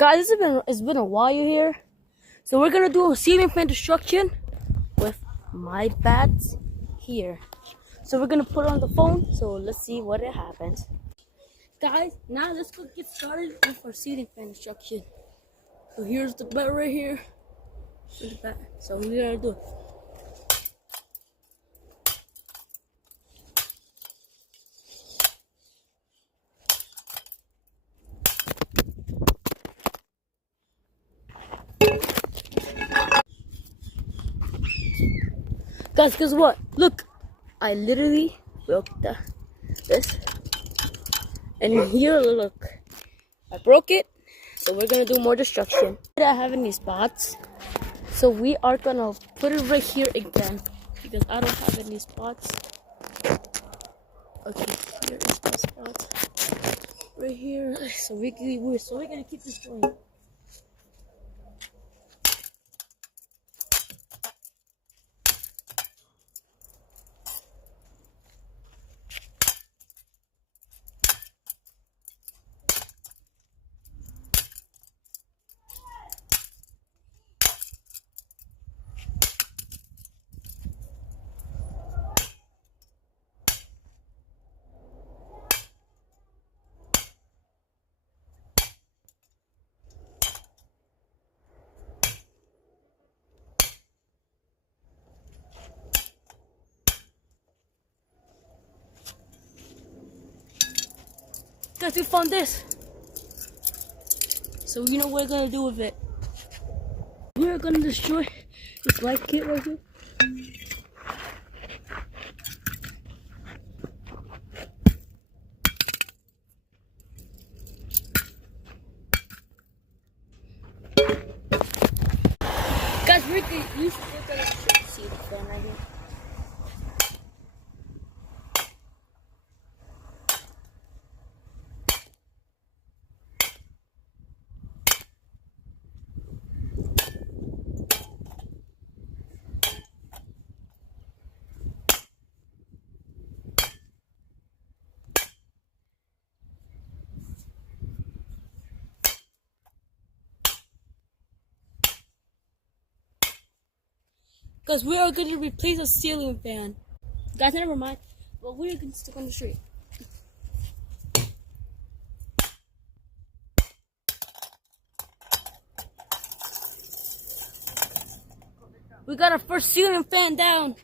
Guys, it's been a while here. So we're gonna do a ceiling fan destruction with my bats here. So we're gonna put it on the phone. So let's see what it happens. Guys, now let's go get started with our ceiling fan destruction. So here's the bat right here. Here's the bat. So we're gonna do it. Guys, guess what? Look, I literally broke this. And here, look, I broke it. So we're gonna do more destruction. I don't have any spots. So we are gonna put it right here again because I don't have any spots. Okay, here is the spot right here. So we're gonna keep this going. Guys, we found this. So you know what we're gonna do with it. We're gonna destroy this light kit right here. Guys, we're gonna see the fan right here. Guys, we are going to replace a ceiling fan. Guys, never mind. But we're going to stick on the street. We got our first ceiling fan down.